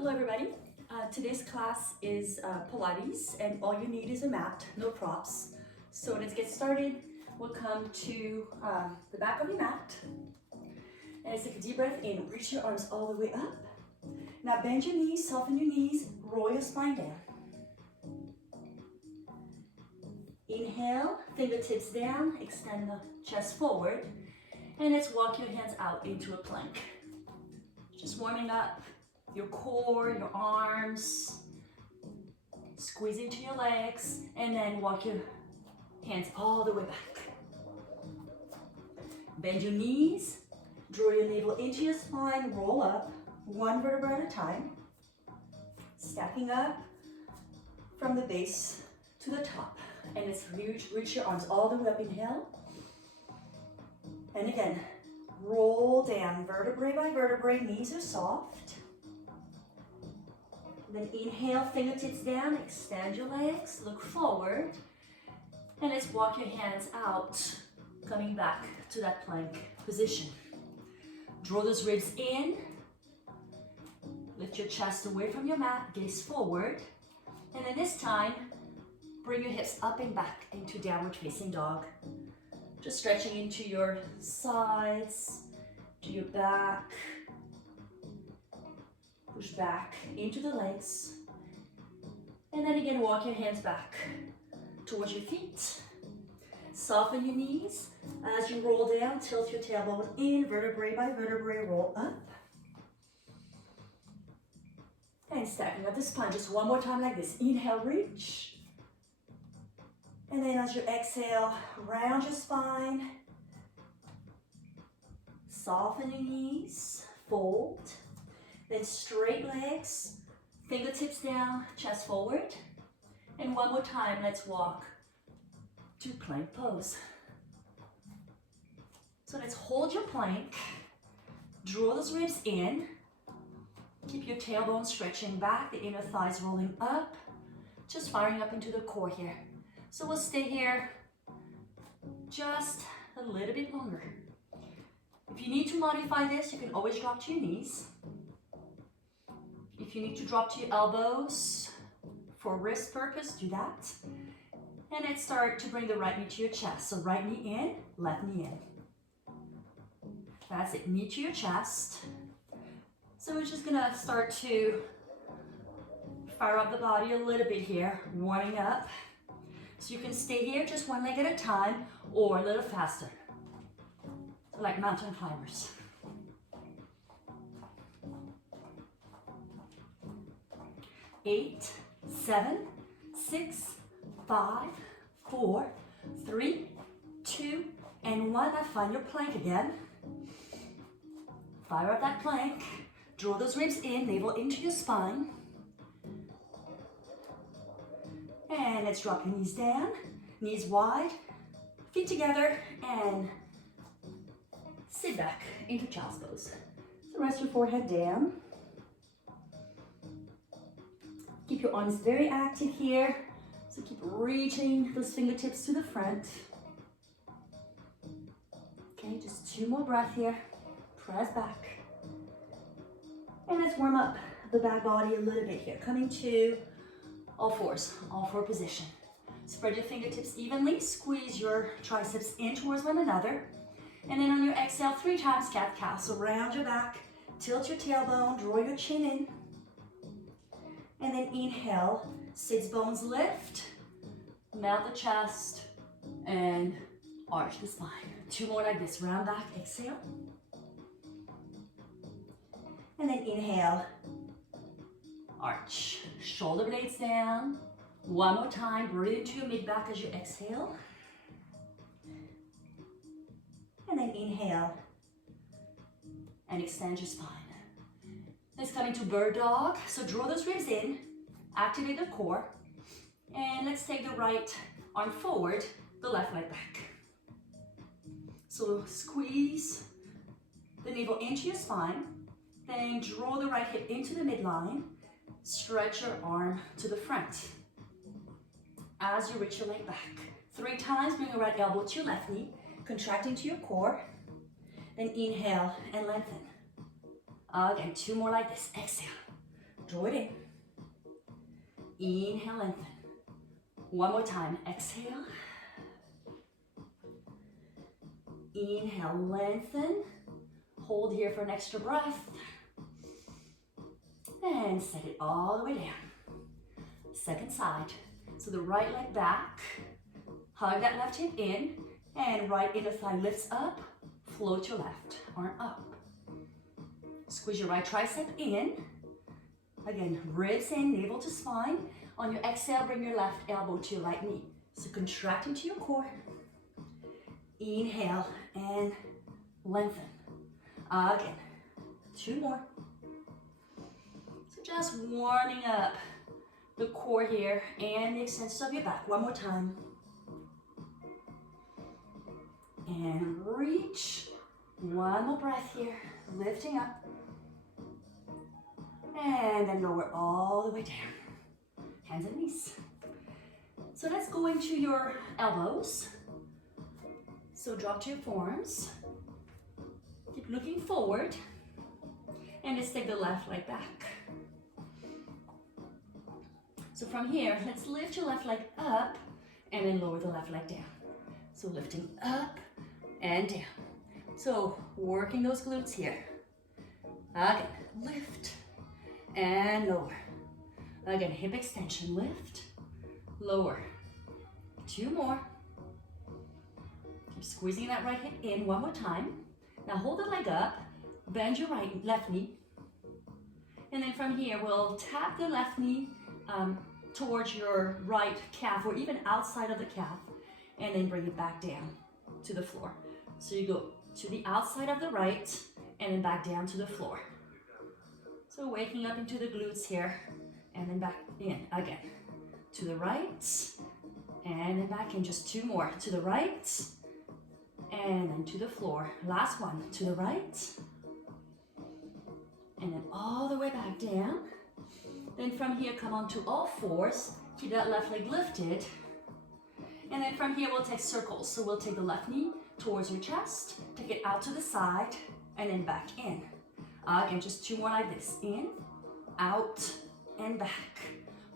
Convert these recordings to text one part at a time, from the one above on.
Hello everybody. Today's class is Pilates and all you need is a mat, no props. So let's get started. We'll come to the back of your mat and let's take a deep breath in. Reach your arms all the way up. Now bend your knees, soften your knees, roll your spine down. Inhale, fingertips down, extend the chest forward, and let's walk your hands out into a plank. Just warming up your core, your arms, squeeze into your legs, and then walk your hands all the way back. Bend your knees, draw your navel into your spine, roll up, one vertebra at a time, stacking up from the base to the top. And let's reach your arms all the way up, inhale. And again, roll down vertebrae by vertebrae, knees are soft. Then inhale, fingertips down, extend your legs, look forward. And let's walk your hands out, coming back to that plank position. Draw those ribs in. Lift your chest away from your mat, gaze forward. And then this time, bring your hips up and back into downward facing dog. Just stretching into your sides, to your back. Push back into the legs. And then again, walk your hands back towards your feet. Soften your knees. As you roll down, tilt your tailbone in, vertebrae by vertebrae, roll up. And stacking up the spine, just one more time like this. Inhale, reach. And then as you exhale, round your spine. Soften your knees, fold. Then straight legs, fingertips down, chest forward. And one more time, let's walk to plank pose. So let's hold your plank, draw those ribs in, keep your tailbone stretching back, the inner thighs rolling up, just firing up into the core here. So we'll stay here just a little bit longer. If you need to modify this, you can always drop to your knees. If you need to drop to your elbows for wrist purpose, do that. And let's start to bring the right knee to your chest. So right knee in, left knee in. That's it, knee to your chest. So we're just gonna start to fire up the body a little bit here, warming up. So you can stay here just one leg at a time or a little faster, like mountain climbers. Eight, 7, 6, 5, 4, 3, 2, and 1. Now find your plank again. Fire up that plank. Draw those ribs in, navel into your spine. And let's drop your knees down, knees wide, feet together, and sit back into child's pose. So rest your forehead down. Keep your arms very active here. So keep reaching those fingertips to the front. Okay, just 2 more breaths here. Press back. And let's warm up the back body a little bit here. Coming to all fours, all four position. Spread your fingertips evenly, squeeze your triceps in towards one another. And then on your exhale, 3 times cat-cow. So round your back, tilt your tailbone, draw your chin in. And then inhale, sits bones lift, melt the chest, and arch the spine. 2 more like this, round back, exhale. And then inhale, arch, shoulder blades down. 1 more time, breathe into your mid-back as you exhale. And then inhale, and extend your spine. Let's come into bird dog. So draw those ribs in, activate the core, and let's take the right arm forward, the left leg back. So squeeze the navel into your spine, then draw the right hip into the midline, stretch your arm to the front. As you reach your leg back. 3 times, bring your right elbow to your left knee, contracting to your core, then inhale and lengthen. Again, 2 more like this. Exhale. Draw it in. Inhale, lengthen. One more time, exhale. Inhale, lengthen. Hold here for an extra breath. And set it all the way down. Second side. So the right leg back. Hug that left hip in. And right inner thigh lifts up. Float your left arm up. Squeeze your right tricep in. Again, ribs in, navel to spine. On your exhale, bring your left elbow to your right knee. So contract into your core. Inhale and lengthen. Again, 2 more. So just warming up the core here and the extensions of your back. One more time. And reach. One more breath here. Lifting up. And then lower all the way down. Hands and knees. So let's go into your elbows. So drop to your forearms. Keep looking forward. And let's take the left leg back. So from here, let's lift your left leg up and then lower the left leg down. So lifting up and down. So working those glutes here. Again, lift and lower. Again, hip extension, lift, lower. 2 more. Keep squeezing that right hip in one more time. Now hold the leg up, bend your left knee. And then from here, we'll tap the left knee towards your right calf or even outside of the calf, and then bring it back down to the floor. So you go to the outside of the right and then back down to the floor. So waking up into the glutes here and then back in again. To the right and then back in. Just 2 more. To the right and then to the floor. Last one. To the right and then all the way back down. Then from here, come on to all fours. Keep that left leg lifted. And then from here, we'll take circles. So we'll take the left knee towards your chest, take it out to the side, and then back in. Again, just 2 more like this. In, out, and back.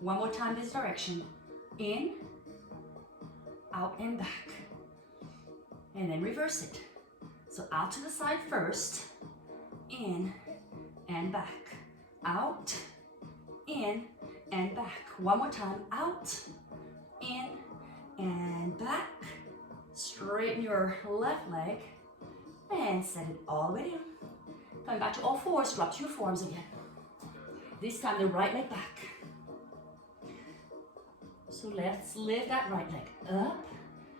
One more time this direction. In, out, and back. And then reverse it. So out to the side first, in, and back. Out, in, and back. One more time. Out, in, and back. Straighten your left leg and set it all the way down. Coming back to all fours, drop to your forearms again. This time the right leg back. So let's lift that right leg up,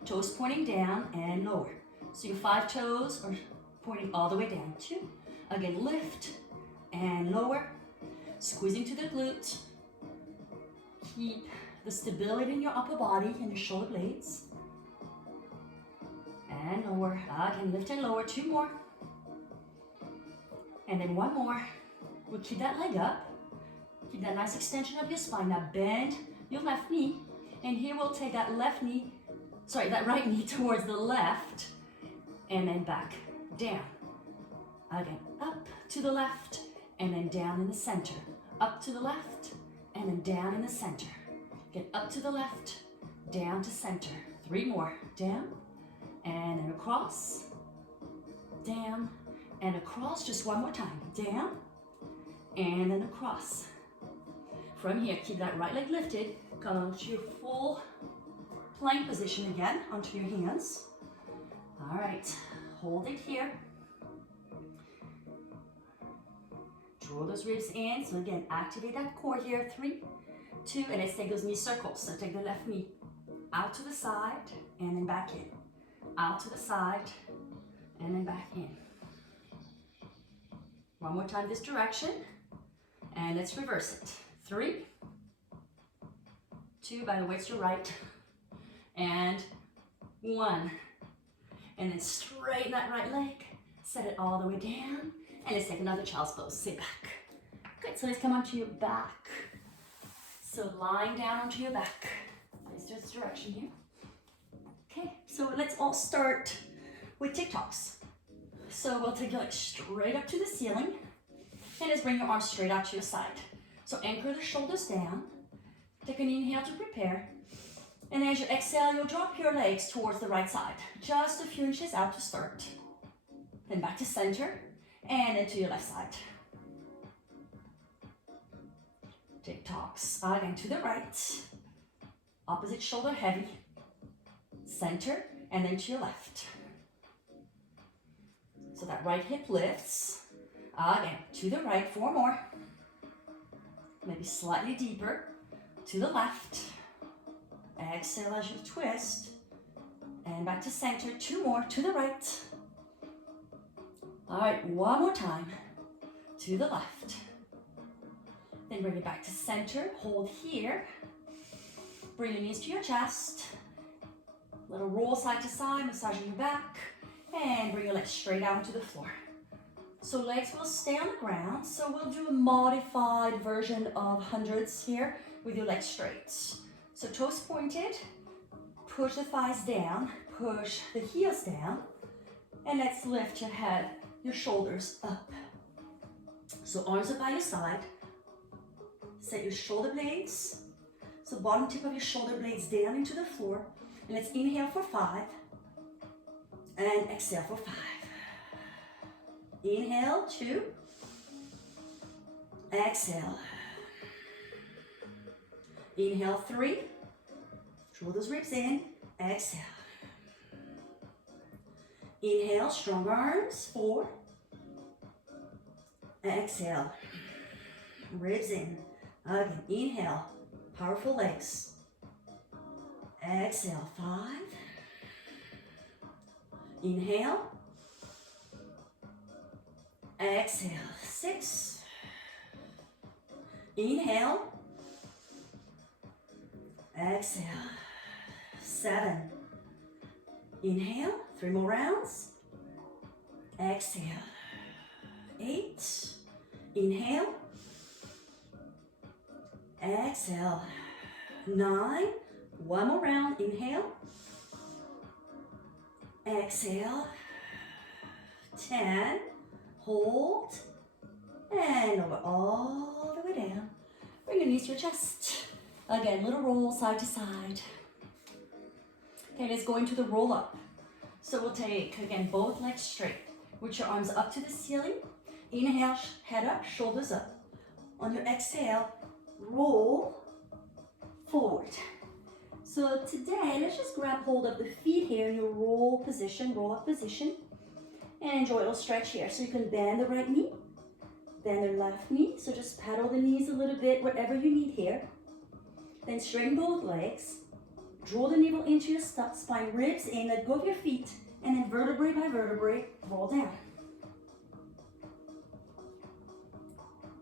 toes pointing down and lower. So your 5 toes are pointing all the way down. 2. Again, lift and lower, squeezing to the glute. Keep the stability in your upper body and your shoulder blades. And lower. Again, lift and lower. 2 more. And then 1 more. We'll keep that leg up. Keep that nice extension of your spine. Now bend your left knee. And here we'll take that that right knee towards the left. And then back down. Again, up to the left. And then down in the center. Up to the left. And then down in the center. Get up to the left. Down to center. 3 more. Down. And then across. Down. And across. Just 1 more time. Down. And then across. From here, keep that right leg lifted. Come onto your full plank position again, onto your hands. All right, hold it here. Draw those ribs in. So again, activate that core here. 3, 2, and let's take those knee circles. So take the left knee out to the side and then back in. Out to the side and then back in. One more time this direction. And let's reverse it. 3, 2, by the way, it's your right. And 1. And then straighten that right leg. Set it all the way down. And let's take another child's pose. Sit back. Good, so let's come onto your back. So lying down onto your back. Let's do this direction here. Okay, so let's all start with TikToks. So we'll take your legs straight up to the ceiling. And let's bring your arms straight out to your side. So So anchor the shoulders down. Take an inhale to prepare. And as you exhale, you'll drop your legs towards the right side. Just a few inches out to start. Then back to center and then to your left side. TikToks. Again, to the right. Opposite shoulder heavy. Center and then to your left. So that right hip lifts. Again, to the right, 4 more. Maybe slightly deeper. To the left. Exhale as you twist. And back to center, 2 more, to the right. All right, 1 more time. To the left. Then bring it back to center, hold here. Bring your knees to your chest. Little roll side to side, massaging your back. And bring your legs straight out onto the floor. So legs will stay on the ground. So we'll do a modified version of hundreds here with your legs straight. So toes pointed, push the thighs down, push the heels down, and let's lift your head, your shoulders up. So arms up by your side, set your shoulder blades, so bottom tip of your shoulder blades down into the floor, and let's inhale for 5, and exhale for 5. Inhale, 2, exhale. Inhale, 3, draw those ribs in, exhale. Inhale, strong arms, 4, exhale. Ribs in, again, inhale, powerful legs. Exhale, 5. Inhale. Exhale, 6. Inhale. Exhale, 7. Inhale, 3 more rounds. Exhale, 8. Inhale. Exhale, 9. 1 more round, inhale. Exhale, 10. Hold, and over all the way down. Bring your knees to your chest. Again, little roll side to side. Okay, let's go into the roll up. So we'll take, again, both legs straight. With your arms up to the ceiling. Inhale, head up, shoulders up. On your exhale, roll forward. So today, let's just grab hold of the feet here in your roll position, roll up position. And enjoy a little stretch here. So you can bend the right knee, bend the left knee. So just pedal the knees a little bit, whatever you need here. Then straighten both legs. Draw the navel into your spine, ribs in, let go of your feet, and then vertebrae by vertebrae, roll down.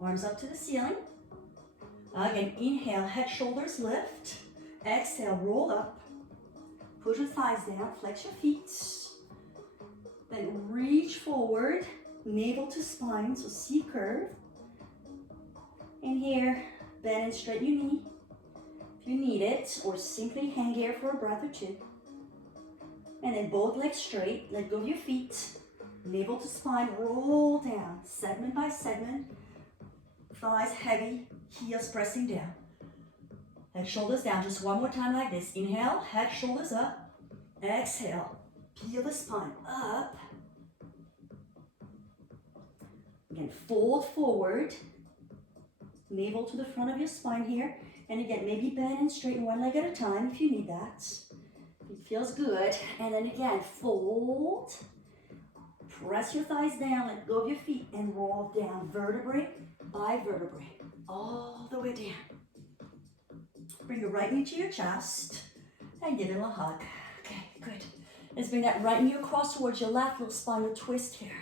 Arms up to the ceiling. Again, inhale, head, shoulders lift. Exhale, roll up. Push your thighs down, flex your feet. Then reach forward, navel to spine, so C curve. And here, bend and straighten your knee if you need it, or simply hang here for a breath or 2. And then both legs straight, let go of your feet, navel to spine, roll down, segment by segment, thighs heavy, heels pressing down. Head, shoulders down, just 1 more time like this. Inhale, head, shoulders up. Exhale, peel the spine up. Again, fold forward, navel to the front of your spine here. And again, maybe bend and straighten 1 leg at a time if you need that. It feels good. And then again, fold. Press your thighs down, let go of your feet, and roll down vertebrae by vertebrae, all the way down. Bring your right knee to your chest and give it a hug. Okay, good. Let's bring that right knee across towards your left, little spinal twist here.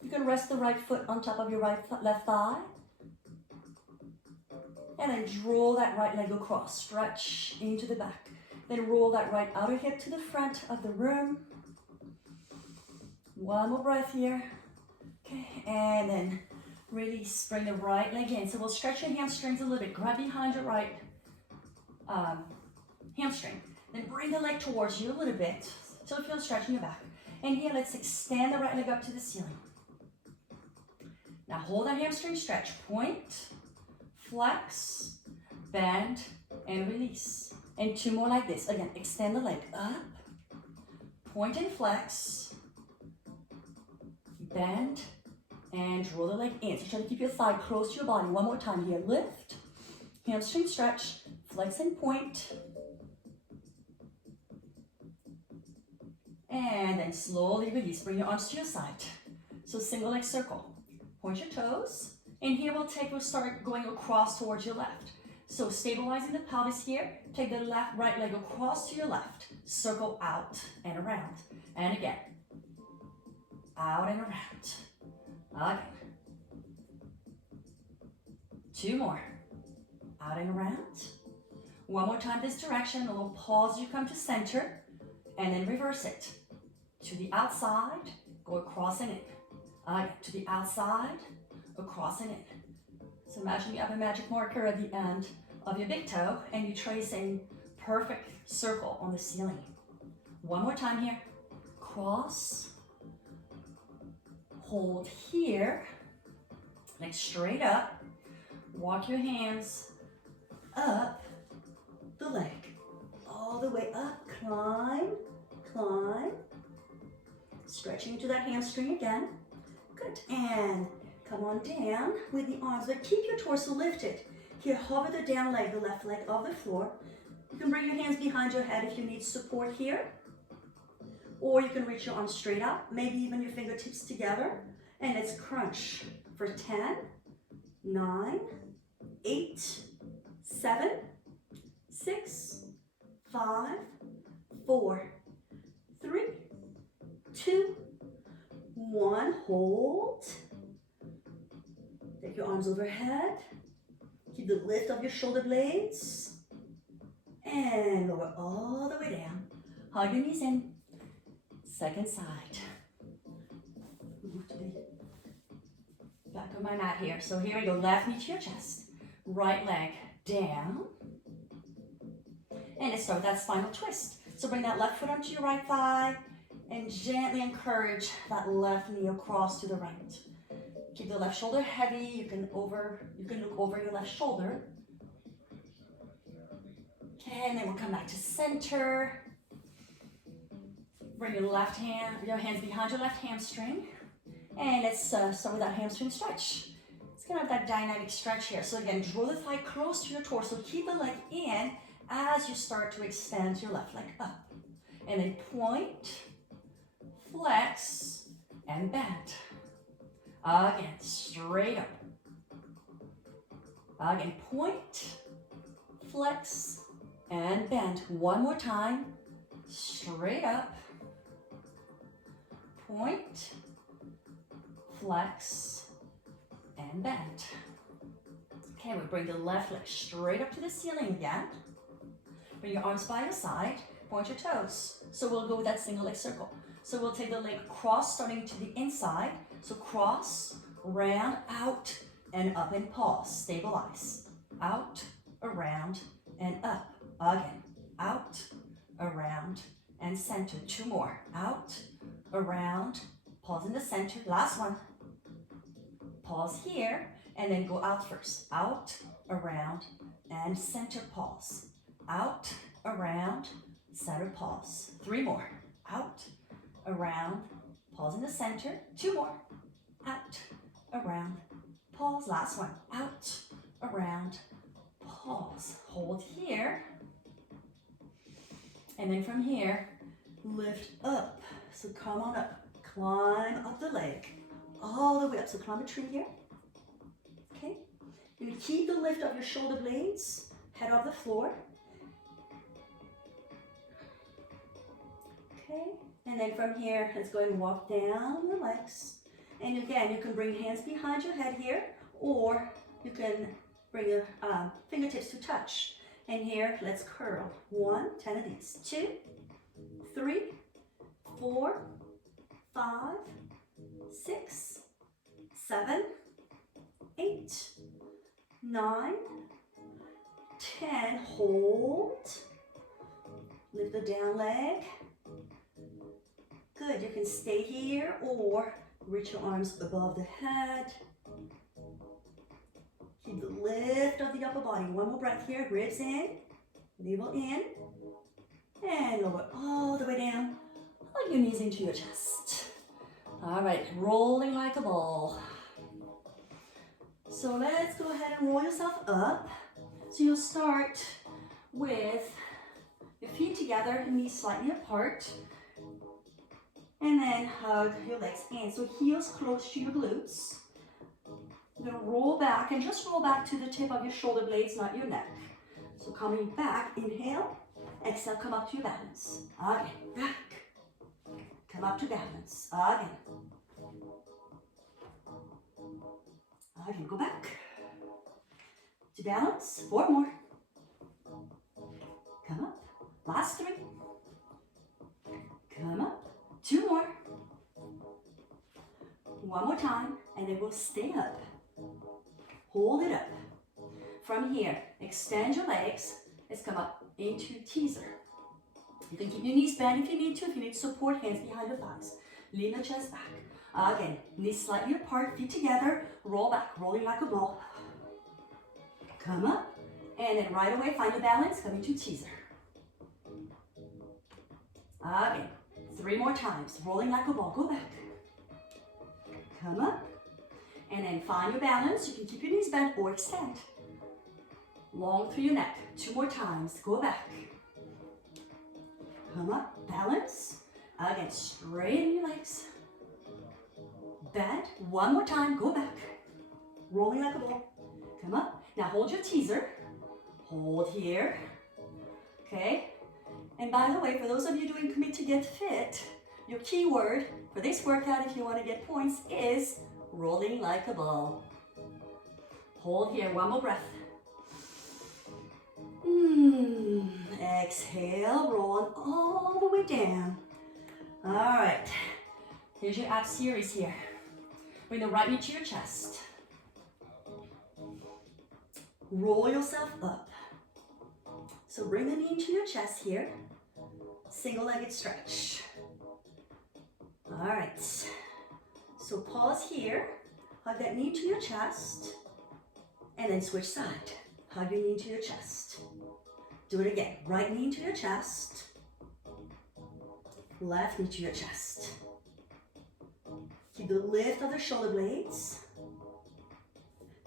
You can rest the right foot on top of your left thigh. And then draw that right leg across, stretch into the back. Then roll that right outer hip to the front of the room. 1 more breath here. Okay, and then release, bring the right leg in. So we'll stretch your hamstrings a little bit. Grab behind your right hamstring. Then bring the leg towards you a little bit till you feel stretching your back. And here, let's extend the right leg up to the ceiling. Now hold that hamstring stretch. Point, flex, bend, and release. And 2 more like this. Again, extend the leg up, point and flex, bend, and draw the leg in. So try to keep your thigh close to your body. 1 more time here. Lift, hamstring stretch, flex and point. And then slowly release. Bring your arms to your side. So single leg circle. Point your toes. And here we'll start going across towards your left. So stabilizing the pelvis here. Take the right leg across to your left. Circle out and around. And again. Out and around. Again. 2 more. Out and around. 1 more time this direction. A little pause as you come to center. And then reverse it. To the outside. Go across and in. Again. To the outside. Across and in. So imagine you have a magic marker at the end of your big toe and you trace a perfect circle on the ceiling. 1 more time here. Cross. Hold here. Leg straight up. Walk your hands up the leg. All the way up. Climb. Climb. Stretching into that hamstring again. Good. And come on down with the arms, but keep your torso lifted. Here, hover the down leg, the left leg off the floor. You can bring your hands behind your head if you need support here. Or you can reach your arms straight up, maybe even your fingertips together. And let's crunch for 10, 9, 8, 7, 6, 5, 4, 3, 2, 1. Hold. Take your arms overhead. Keep the lift of your shoulder blades. And lower all the way down. Hug your knees in. Second side. Move to the back of my mat here. So here we go. Left knee to your chest. Right leg down. And let's start with that spinal twist. So bring that left foot onto your right thigh. And gently encourage that left knee across to the right. Keep the left shoulder heavy. You can look over your left shoulder. Okay, and then we'll come back to center. Bring your hands behind your left hamstring. And let's start with that hamstring stretch. It's kind of that dynamic stretch here. So again, draw the thigh close to your torso. Keep the leg in as you start to extend your left leg up. And then point, flex, and bend. Again, straight up. Again, point, flex, and bend. 1 more time. Straight up. Point, flex, and bend. Okay, we bring the left leg straight up to the ceiling again. Bring your arms by your side. Point your toes. So we'll go with that single leg circle. So we'll take the leg cross starting to the inside. So cross, round, out, and up and pause. Stabilize. Out, around, and up. Again. Out, around, and center. 2 more. Out, around, pause in the center. Last one. Pause here, and then go out first. Out, around, and center. Pause. Out, around, center. Pause. 3 more. Out, around, pause in the center. 2 more. Out, around, pause. Last one. Out, around, pause. Hold here. And then from here, lift up. So come on up. Climb up the leg. All the way up. So climb a tree here. Okay. You're going to keep the lift of your shoulder blades. Head off the floor. Okay. And then from here, let's go and walk down the legs. And again, you can bring hands behind your head here, or you can bring your fingertips to touch. And here, let's curl. 1, 10 of these. 2, 3, 4, 5, 6, 7, 8, 9, 10. Hold. Lift the down leg. Good, you can stay here or reach your arms above the head. Keep the lift of upper body. One more breath here. Ribs in, navel in, and lower all the way down. Hug your knees into your chest. All right, rolling like a ball. So let's go ahead and roll yourself up. So you'll start with your feet together, knees slightly apart, and then hug your legs in. So heels close to your glutes. You're gonna roll back and just roll back to the tip of your shoulder blades, not your neck. So coming back, inhale, exhale, come up to your balance. Again, back. Come up to balance. Again. Again, go back. To balance. 4 more. Come up. Last 3. Come up. 2 more. 1 more time, and then we'll stay up. Hold it up. From here, extend your legs. Let's come up into teaser. You can keep your knees bent if you need to. If you need support, hands behind your thighs. Lean the chest back. Again, knees slightly apart, feet together. Roll back, rolling like a ball. Come up, and then right away, find your balance. Come into teaser. Again, 3 more times. Rolling like a ball. Go back. Come up, and then find your balance. You can keep your knees bent or extend. Long through your neck. 2 more times. Go back. Come up, balance. Again, straighten your legs. Bend. 1 more time. Go back. Rolling like a ball. Come up. Now hold your teaser. Hold here. Okay. And by the way, for those of you doing Commit to Get Fit, your keyword for this workout, if you want to get points, is rolling like a ball. Hold here. 1 more breath. Exhale, roll all the way down. All right. Here's your ab series here. Bring the right knee to your chest. Roll yourself up. So bring the knee into your chest here. Single-legged stretch. All right. So pause here. Hug that knee to your chest. And then switch side. Hug your knee to your chest. Do it again. Right knee to your chest. Left knee to your chest. Keep the lift of the shoulder blades.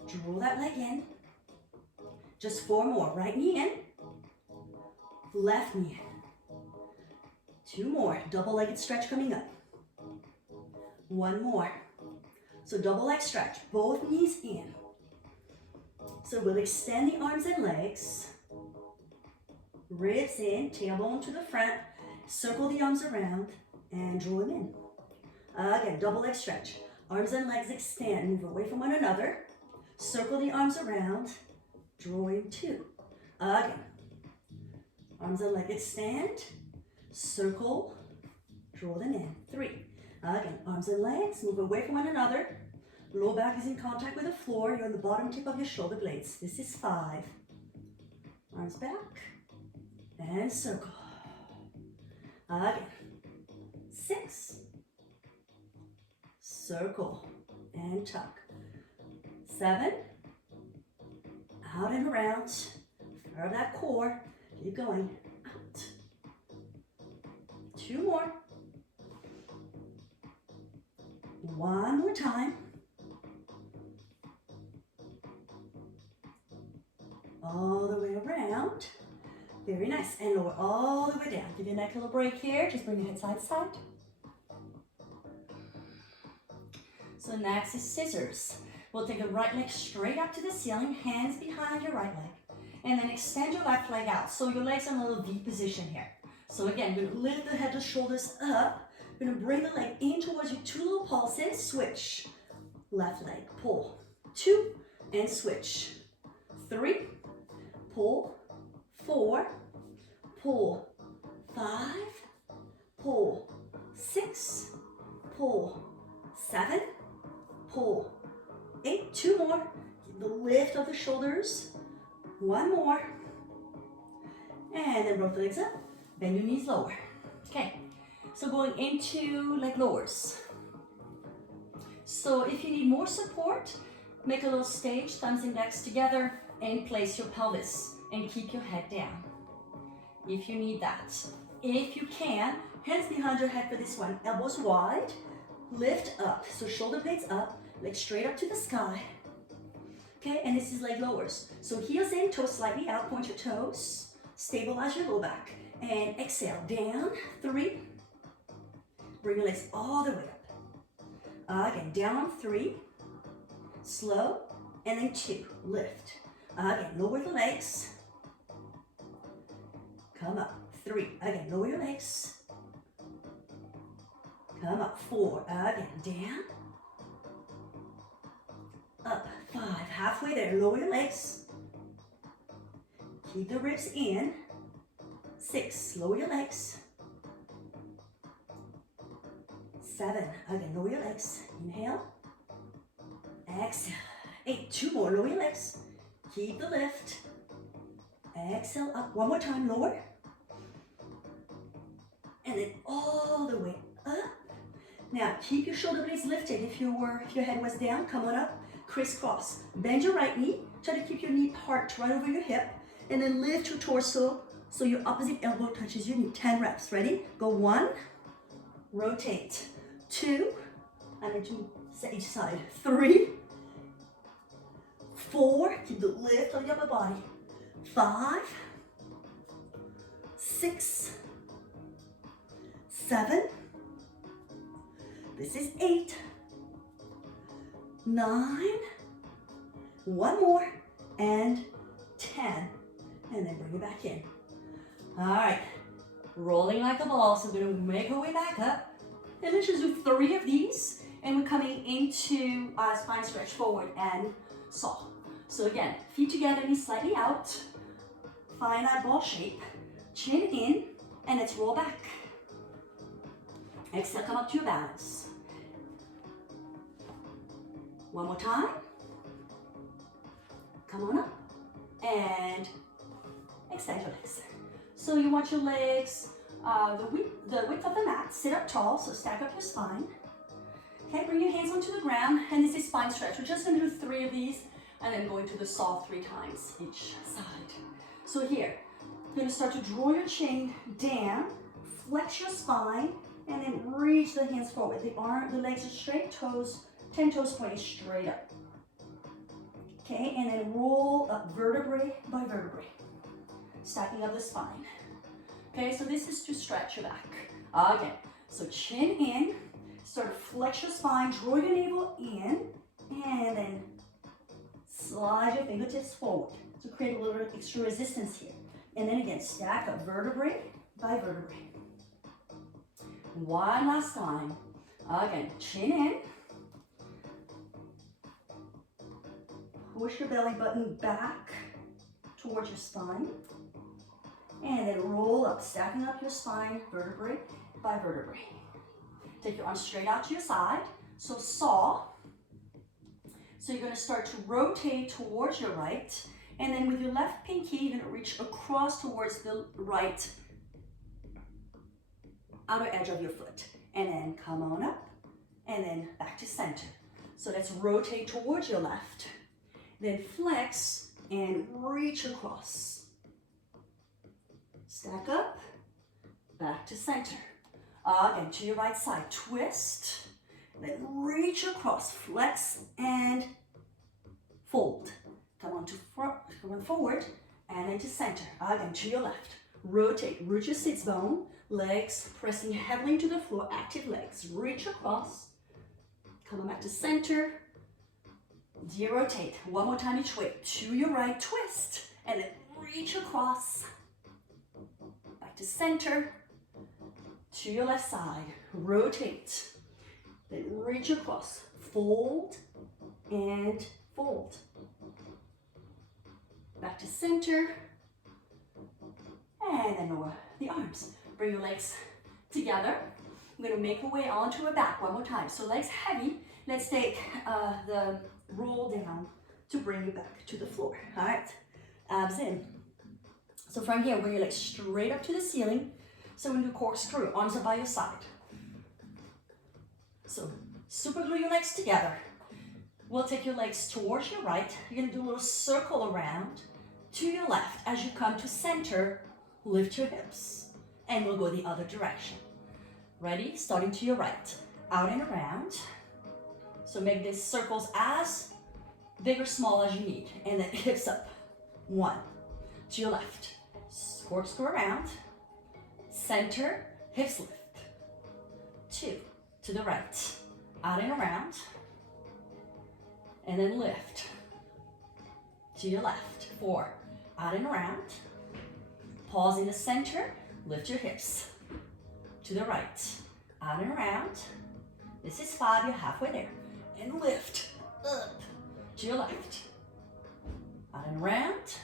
Draw that leg in. Just 4 more. Right knee in. Left knee in. 2 more. Double-legged stretch coming up. 1 more. So double leg stretch. Both knees in. So we'll extend the arms and legs. Ribs in, tailbone to the front. Circle the arms around and draw them in. Again, double leg stretch. Arms and legs extend. Move away from one another. Circle the arms around. Draw in 2. Again. Arms and legs extend. Circle. Draw them in. 3. Again, arms and legs. Move away from one another. Lower back is in contact with the floor. You're on the bottom tip of your shoulder blades. This is 5. Arms back. And circle. Again. 6. Circle. And tuck. 7. Out and around. Curve that core. Keep going. Out. 2 more. 1 more time. All the way around. Very nice. And lower all the way down. Give your neck a little break here. Just bring your head side to side. So next is scissors. We'll take the right leg straight up to the ceiling, hands behind your right leg. And then extend your left leg out. So your legs are in a little V position here. So again, you're going to lift the head and shoulders up. You're going to bring the leg in towards you. 2 little pulses. Switch. Left leg. Pull. 2. And switch. 3. Pull. 4. Pull. 5. Pull. 6. Pull. 7. Pull. 8. 2 more. Keep the lift of the shoulders. 1 more. And then roll the legs up. Bend your knees lower. Okay. So going into leg lowers. So if you need more support, make a little stage, thumbs index together. and place your pelvis and keep your head down if you need that. If you can, hands behind your head for this one, elbows wide, lift up, so shoulder blades up, legs straight up to the sky. Okay, and this is leg lowers. So heels in, toes slightly out, point your toes, stabilize your low back, and exhale, down, 3. Bring your legs all the way up. Again, down on 3, slow, and then 2, lift. Again, lower the legs. Come up, 3, again, lower your legs. Come up, 4, again, down. Up, 5, halfway there, lower your legs. Keep the ribs in. 6, lower your legs. 7, again, lower your legs. Inhale. Exhale. 8, 2 more, lower your legs. Keep the lift. Exhale, up, one more time, lower. And then all the way up. Now, keep your shoulder blades lifted. If your head was down, come on up, crisscross. Bend your right knee, try to keep your knee parked right over your hip, and then lift your torso so your opposite elbow touches your knee. 10 reps, ready? Go 1, rotate, 2, and then 2 each side, 3, 4, keep the lift of the upper body, 5, 6, 7, this is 8, 9, one more, and 10, and then bring it back in. All right, rolling like a ball, so we're gonna make our way back up, and let's just do 3 of these, and we're coming into spine stretch forward and saw. So again, feet together, knees slightly out, find that ball shape, chin in, and let's roll back. Exhale, come up to your balance. One more time. Come on up. And extend your legs. So you want your legs the width of the mat. Sit up tall, so stack up your spine. Okay, bring your hands onto the ground, and this is spine stretch. We're just gonna do 3 of these, and then go into the saw 3 times each side. So here, you're gonna start to draw your chin down, flex your spine, and then reach the hands forward. The legs are straight, 10 toes pointing straight up. Okay, and then roll up vertebrae by vertebrae, stacking up the spine. Okay, so this is to stretch your back. Again, so chin in, start to flex your spine, draw your navel in, and then slide your fingertips forward to create a little bit of extra resistance here. And then again, stack up vertebrae by vertebrae. One last time. Again, chin in. Push your belly button back towards your spine. And then roll up, stacking up your spine, vertebrae by vertebrae. Take your arms straight out to your side. So saw. So you're gonna start to rotate towards your right. And then with your left pinky, you're gonna reach across towards the right outer edge of your foot. And then come on up, and then back to center. So let's rotate towards your left. Then flex and reach across. Stack up, back to center. Again, to your right side, twist, then reach across, flex and fold. Come on forward, and then to center. Again, to your left. Rotate, root your sits bone, legs pressing heavily into the floor, active legs. Reach across, come on back to center, de-rotate. One more time each way. To your right, twist, and then reach across, back to center, to your left side, rotate, then reach across, fold, and fold. Back to center, and then lower the arms. Bring your legs together. I'm gonna make our way onto our back one more time. So legs heavy. Let's take the roll down to bring you back to the floor. All right, abs in. So from here, bring your legs straight up to the ceiling. So we're gonna do corkscrew, arms are by your side. So super glue your legs together. We'll take your legs towards your right. You're gonna do a little circle around to your left. As you come to center, lift your hips, and we'll go the other direction. Ready? Starting to your right, out and around. So make these circles as big or small as you need, and then hips up. 1, to your left, corkscrew around, center, hips lift. 2, to the right, out and around, and then lift. To your left, 4, out and around, pause in the center, lift your hips. To the right, out and around. This is 5, you're halfway there. And lift, up, to your left. Out and around.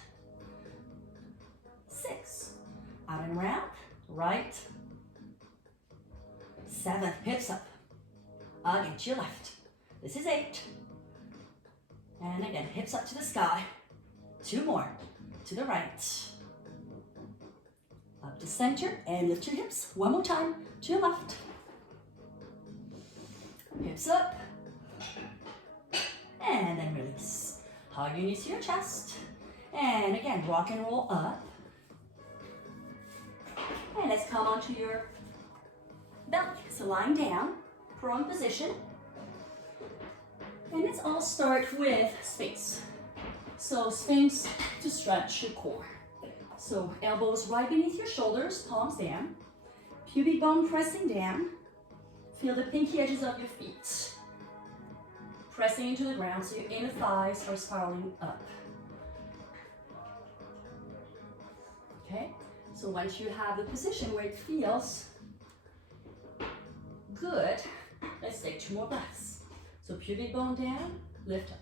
6, out and around, right. 7, hips up. Again, to your left. This is 8. And again, hips up to the sky. 2 more, to the right. Up to center, and lift your hips. 1 more time, to your left. Hips up. And then release. Hug your knees to your chest. And again, rock and roll up. And let's come onto your belly. So lying down, prone position. And let's all start with Sphinx. So Sphinx to stretch your core. So elbows right beneath your shoulders, palms down. Pubic bone pressing down. Feel the pinky edges of your feet pressing into the ground, so your inner thighs are spiraling up. Okay, so once you have the position where it feels good, let's take 2 more breaths. So pubic bone down, lift up.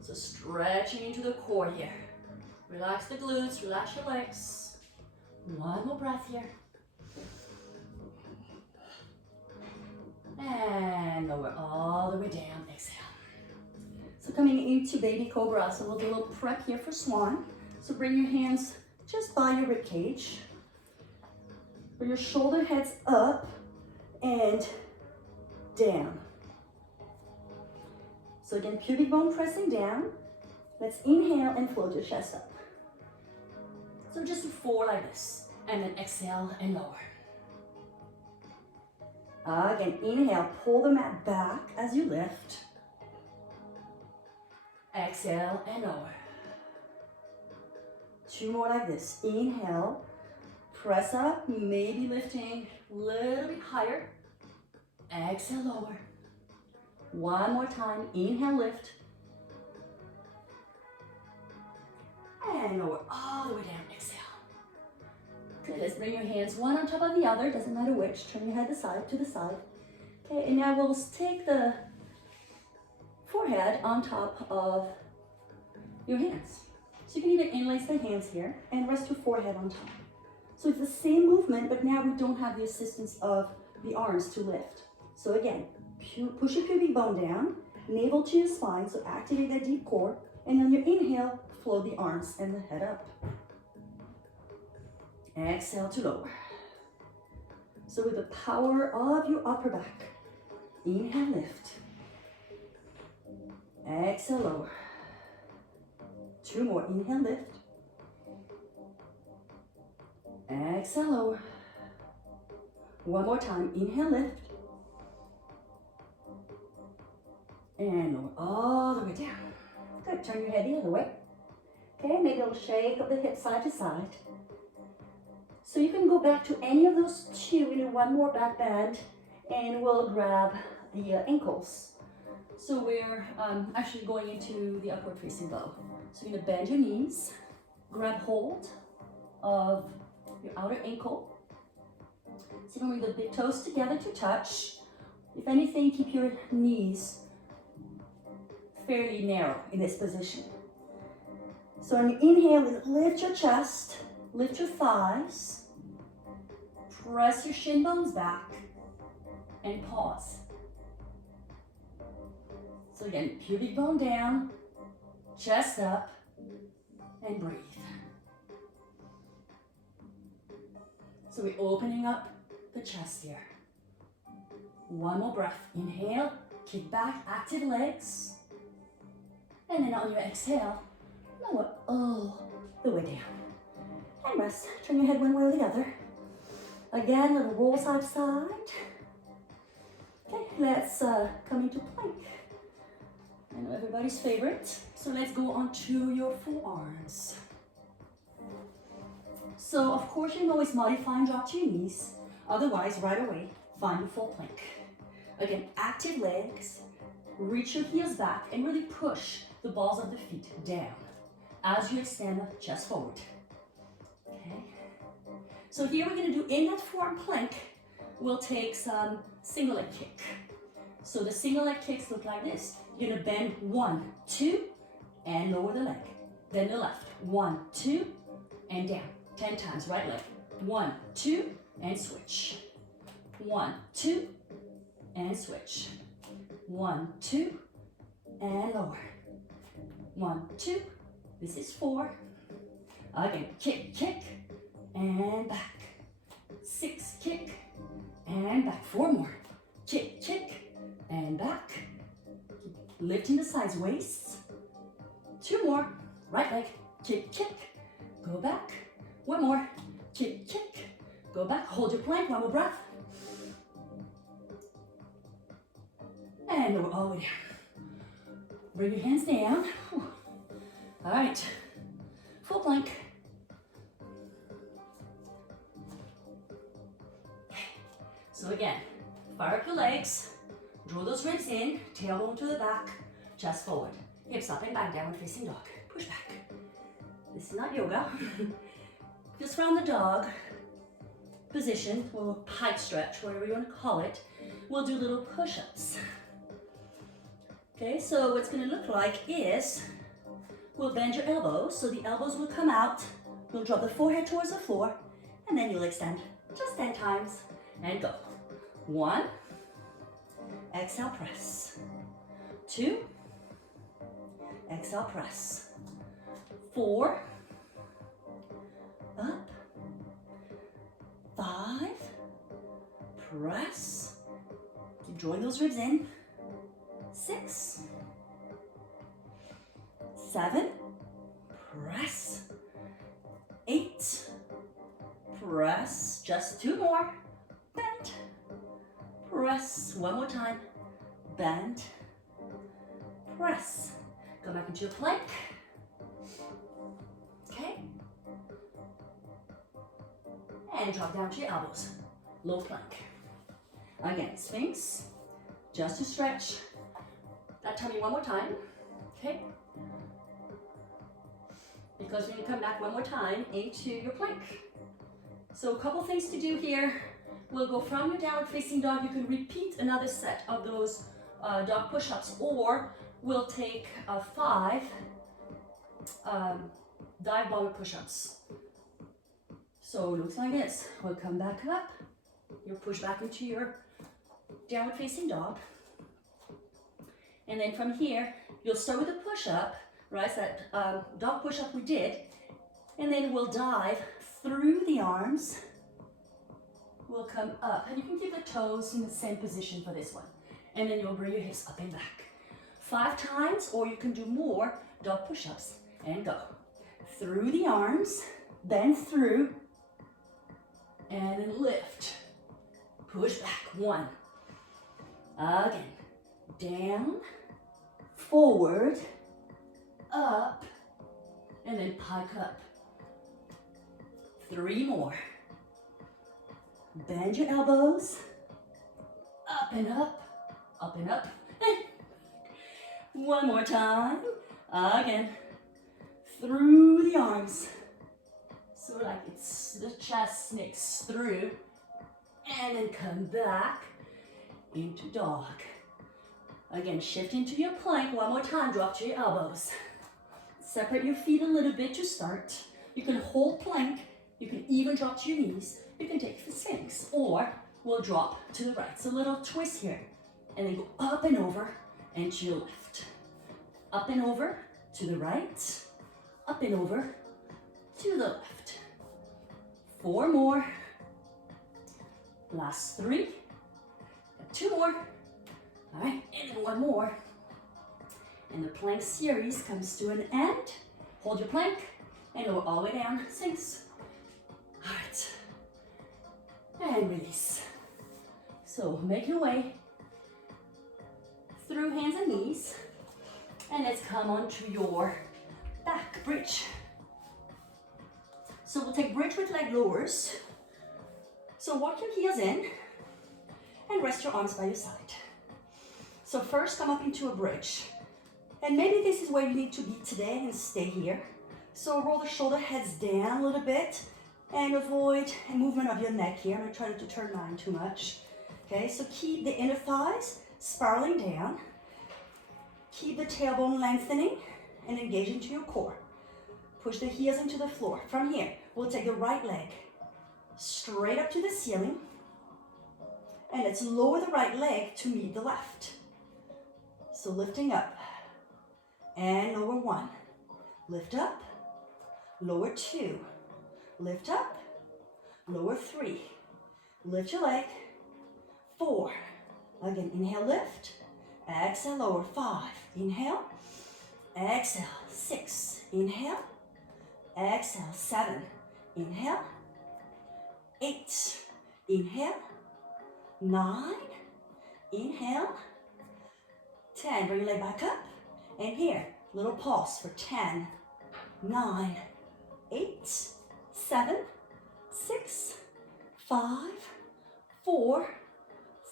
So stretching into the core here. Relax the glutes, relax your legs. 1 more breath here. And lower all the way down, exhale. So coming into baby cobra, so we'll do a little prep here for swan. So bring your hands just by your rib cage. Bring your shoulder heads up and down. So again, pubic bone pressing down. Let's inhale and float your chest up. So just 4 like this, and then exhale and lower. Again, inhale, pull the mat back as you lift. Exhale and lower. 2 more like this. Inhale, press up, maybe lifting a little bit higher. Exhale, lower. 1 more time. Inhale, lift. And lower all the way down. Exhale. Good. Let's bring your hands one on top of the other. Doesn't matter which. Turn your head to the side. Okay, and now we'll take the forehead on top of your hands. So you can even interlace the hands here and rest your forehead on top. So it's the same movement, but now we don't have the assistance of the arms to lift. So again, push your pubic bone down, navel to your spine, so activate that deep core, and on your inhale, float the arms and the head up. Exhale to lower. So with the power of your upper back, inhale, lift. Exhale, lower. 2 more, inhale, lift. Exhale, lower. 1 more time, inhale, lift. And lower all the way down. Good, turn your head the other way. Okay, maybe a little shake of the hips side to side. So you can go back to any of those 2, we do 1 more back bend, and we'll grab the ankles. So we're actually going into the upward facing bow. So you're gonna bend your knees, grab hold of your outer ankle. So you're gonna bring the big toes together to touch. If anything, keep your knees fairly narrow in this position. So on your inhale, lift your chest, lift your thighs, press your shin bones back, and pause. So again, pubic bone down, chest up, and breathe. So we're opening up the chest here. 1 more breath. Inhale, kick back, active legs. And then on your exhale, lower all the way down. And rest. Turn your head one way or the other. Again, little roll side to side. Okay, let's come into plank. I know everybody's favorite. So let's go on to your forearms. So of course you can always modify and drop to your knees. Otherwise, right away, find your full plank. Again, active legs. Reach your heels back and really push the balls of the feet down as you extend the chest forward. Okay. So here we're going to do in that forearm plank, we'll take some single leg kick. So the single leg kicks look like this. You're going to bend 1, 2, and lower the leg. Then the left. 1, 2, and down. 10 times. Right leg. 1, 2, and switch. 1, 2, and switch. 1, 2, and lower. 1, 2. This is 4. Again, kick, kick, and back. 6, kick, and back. 4 more. Kick, kick, and back. Lifting the sides, waists. 2 more. Right leg. Kick, kick. Go back. 1 more. Kick, kick. Go back. Hold your plank. 1 more breath. And lower all the way down. Bring your hands down. All right. Full plank. So again, fire up your legs. Draw those ribs in, tailbone to the back, chest forward, hips up and back, downward facing dog. Push back. This is not yoga. Just from the dog position, or pike stretch, whatever you want to call it, we'll do little push-ups. Okay, so what's going to look like is we'll bend your elbows, so the elbows will come out. You'll drop the forehead towards the floor, and then you'll extend just 10 times and go. 1. Exhale, press. 2. Exhale, press. 4. Up. 5. Press. Keep drawing those ribs in. 6. 7. Press. 8. Press. Just 2 more. Bend. Press. 1 more time. Bend. Press. Go back into your plank. Okay. And drop down to your elbows. Low plank. Again, Sphinx. Just to stretch that tummy 1 more time. Okay. Because we're going to come back 1 more time into your plank. So a couple things to do here. We'll go from your downward facing dog. You can repeat another set of those dog push-ups, or we'll take 5 dive bomber push-ups. So it looks like this. We'll come back up. You'll push back into your downward facing dog. And then from here, you'll start with a push-up, right? So that dog push-up we did. And then we'll dive through the arms. We'll come up, and you can keep the toes in the same position for this one. And then you'll bring your hips up and back. 5 times, or you can do more dog push-ups, and go. Through the arms, bend through, and then lift. Push back, 1. Again, down, forward, up, and then pike up. 3 more. Bend your elbows, up and up, up and up. 1 more time. Again, through the arms. So like it's the chest snakes through, and then come back into dog. Again, shift into your plank 1 more time. Drop to your elbows. Separate your feet a little bit to start. You can hold plank. You can even drop to your knees. You can take the Sphinx, or we'll drop to the right. So a little twist here, and then go up and over and to your left. Up and over to the right. Up and over to the left. 4 more. Last 3. 2 more. All right, and then one more. And the plank series comes to an end. Hold your plank and lower all the way down, sinks. All right, and release. So make your way through hands and knees, and let's come onto your back bridge. So we'll take bridge with leg lowers. So walk your heels in and rest your arms by your side. So first come up into a bridge. And maybe this is where you need to be today and stay here. So roll the shoulder heads down a little bit and avoid a movement of your neck here. I'm not trying to turn mine too much. Okay, so keep the inner thighs spiraling down. Keep the tailbone lengthening and engaging to your core. Push the heels into the floor. From here, we'll take the right leg straight up to the ceiling. And let's lower the right leg to meet the left. So lifting up and lower one. Lift up, lower two. Lift up, lower three. Lift your leg, four. Again, inhale, lift. Exhale, lower, five. Inhale, exhale, six. Inhale, exhale, seven. Inhale, eight. Inhale, nine. Inhale, 10. Bring your leg back up. And here, little pause for 10, 9, 8, 7, 6, 5, 4,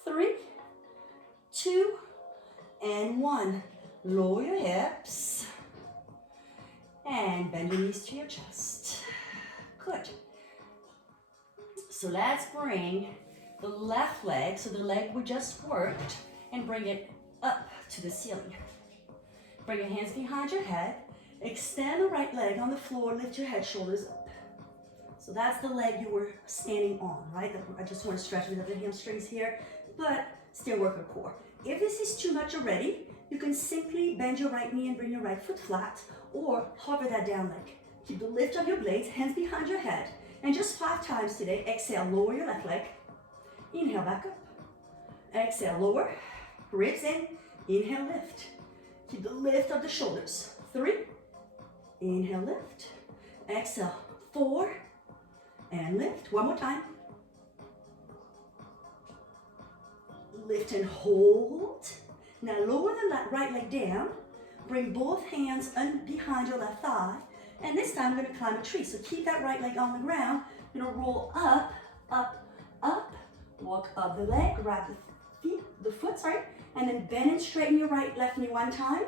3, 2, and 1. Lower your hips and bend your knees to your chest. Good. So let's bring the left leg, so the leg we just worked, and bring it up to the ceiling. Bring your hands behind your head. Extend the right leg on the floor. Lift your head, shoulders up. So that's the leg you were standing on, right? I just want to stretch a bit of the hamstrings here, but still work your core. If this is too much already, you can simply bend your right knee and bring your right foot flat, or hover that down leg. Keep the lift of your blades, hands behind your head. And just 5 times today, exhale, lower your left leg. Inhale, back up. Exhale, lower. Ribs in. Inhale, lift. Keep the lift of the shoulders. 3. Inhale, lift. Exhale, 4. And lift. One more time. Lift and hold. Now lower the right leg down. Bring both hands behind your left thigh. And this time we're going to climb a tree. So keep that right leg on the ground. You're going to roll up, up, up. Walk up the leg. Grab the foot, and then bend and straighten your left knee one time.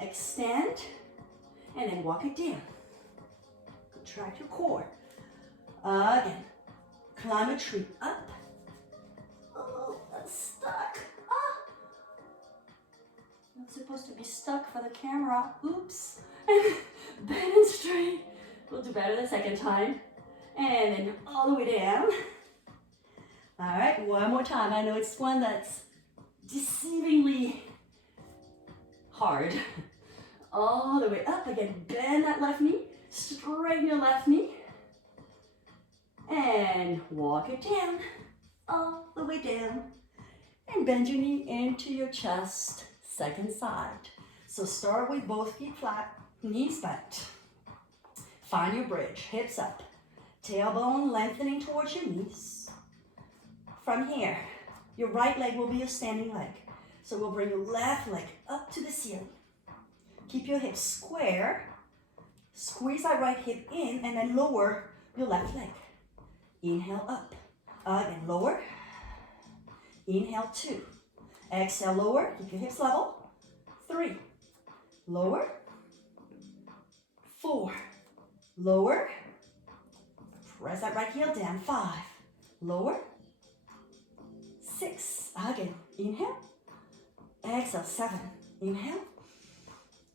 Extend, and then walk it down. Contract your core. Again, climb a tree. Up. Oh, that's stuck. Ah. Not supposed to be stuck for the camera. Oops. Bend and straight. We'll do better the second time. And then all the way down. All right, one more time. I know it's one that's deceivingly hard. All the way up again. Bend that left knee. Straighten your left knee. And walk it down. All the way down. And bend your knee into your chest. Second side. So start with both feet flat, knees bent. Find your bridge. Hips up. Tailbone lengthening towards your knees. From here, your right leg will be your standing leg. So we'll bring your left leg up to the ceiling. Keep your hips square. Squeeze that right hip in and then lower your left leg. Inhale up. Again, lower. Inhale, 2. Exhale, lower. Keep your hips level. 3. Lower. 4. Lower. Press that right heel down. 5. Lower. 6. Again. Inhale. Exhale. 7. Inhale.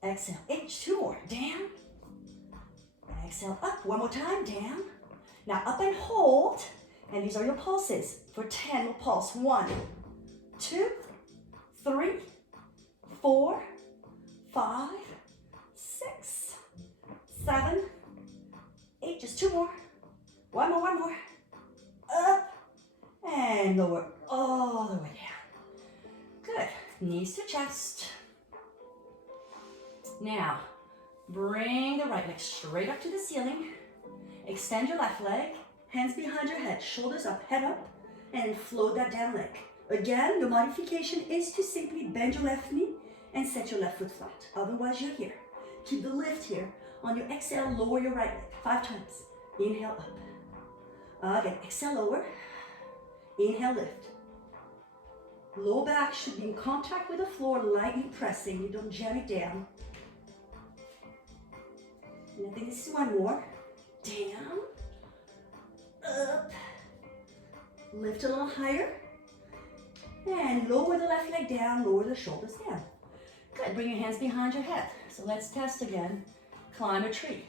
Exhale. 8. 2 more. Down. Exhale. Up. One more time. Down. Now up and hold. And these are your pulses. For 10, we'll pulse. 1, 2, 3, 4, 5, 6, 7, 8. Just 2 more. One more. Up and lower all the way down. Good. knees to chest. Now, bring the right leg straight up to the ceiling. Extend your left leg, hands behind your head, shoulders up, head up, and float that down leg. Again, the modification is to simply bend your left knee and set your left foot flat. Otherwise, you're here. Keep the lift here. On your exhale, lower your right leg 5 times. Inhale up. Again, exhale, lower. Inhale, lift. Low back should be in contact with the floor, lightly pressing. You don't jam it down. And I think this is one more. Down. Up. Lift a little higher. And lower the left leg down, lower the shoulders down. Good, bring your hands behind your head. So let's test again. Climb a tree.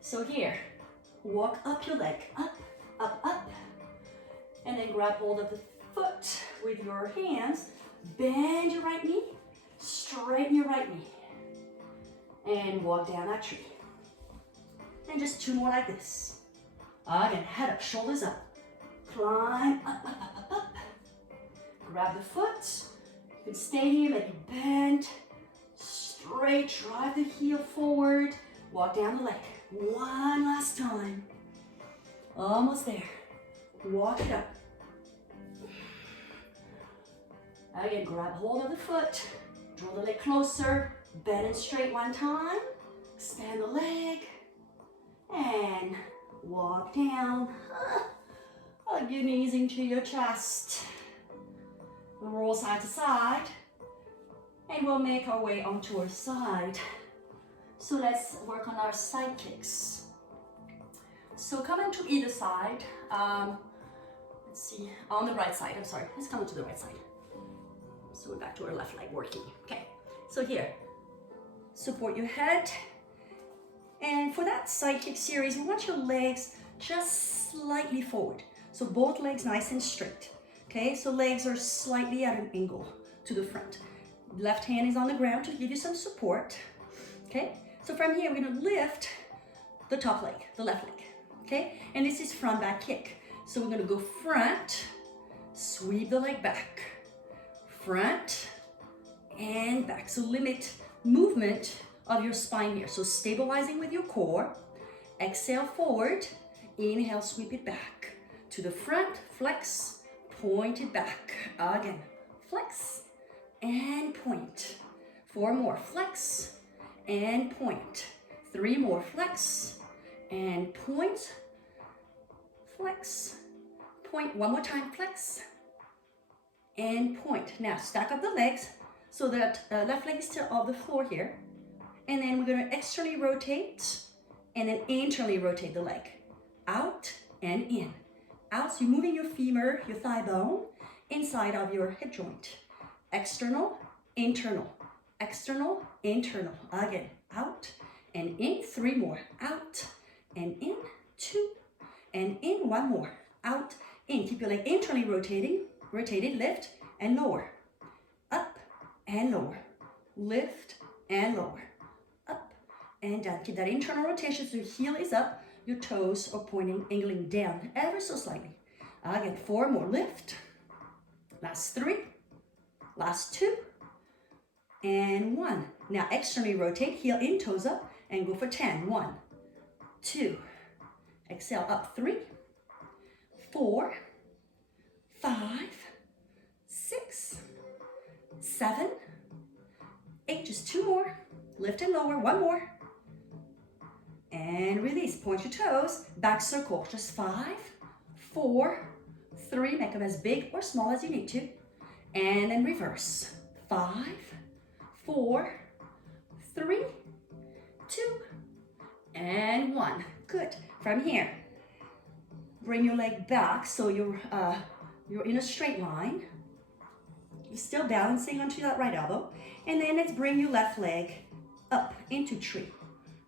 So here, walk up your leg, up, up, up. And then grab hold of the foot with your hands. Bend your right knee, straighten your right knee. And walk down that tree. And just 2 more like this. Again, head up, shoulders up. Climb up, up, up, up, up. Grab the foot. You can stay here, let you bend. Straight, drive the heel forward. Walk down the leg. One last time. Almost there. Walk it up. Again, grab hold of the foot. Draw the leg closer. Bend it straight one time. Extend the leg. And walk down. Hug your knees into your chest. Roll side to side. And we'll make our way onto our side. So let's work on our side kicks. So coming to either side. Let's see, on the right side, I'm sorry. Let's come to the right side. So we're back to our left leg working. Okay, so here, support your head. And for that side kick series, we want your legs just slightly forward. So both legs nice and straight. Okay, so legs are slightly at an angle to the front. Left hand is on the ground to give you some support. Okay, so from here, we're gonna lift the top leg, the left leg. Okay, and this is front back kick. So we're gonna go front, sweep the leg back, front and back. So limit movement of your spine here. So stabilizing with your core, exhale forward, inhale, sweep it back to the front, flex, point it back. Again, flex and point. 4 more, flex and point. 3 more, flex and point, flex, point. 1 more time, flex and point. Now stack up the legs so that left leg is still off the floor here. And then we're gonna externally rotate and then internally rotate the leg. Out and in. Out, so you're moving your femur, your thigh bone, inside of your hip joint. External, internal, external, internal. Again, out and in. 3 more. Out and in. 2 and in. 1 more. Out, in. Keep your leg internally rotating. Rotated, lift and lower. Up and lower. Lift and lower. Up and down. Keep that internal rotation so your heel is up. Your toes are pointing, angling down ever so slightly. Again, 4 more. Lift. Last 3. Last 2. And 1. Now externally rotate, heel in, toes up, and go for 10. 1, 2. Exhale up. 3, 4, 5, 6, 7, 8. Just 2 more. Lift and lower. 1 more. And release. Point your toes. Back circle. Just 5, 4, 3. Make them as big or small as you need to. And then reverse. 5, 4, 3, 2, and 1. Good. From here, bring your leg back so you're in a straight line. You're still balancing onto that right elbow. And then let's bring your left leg up into tree.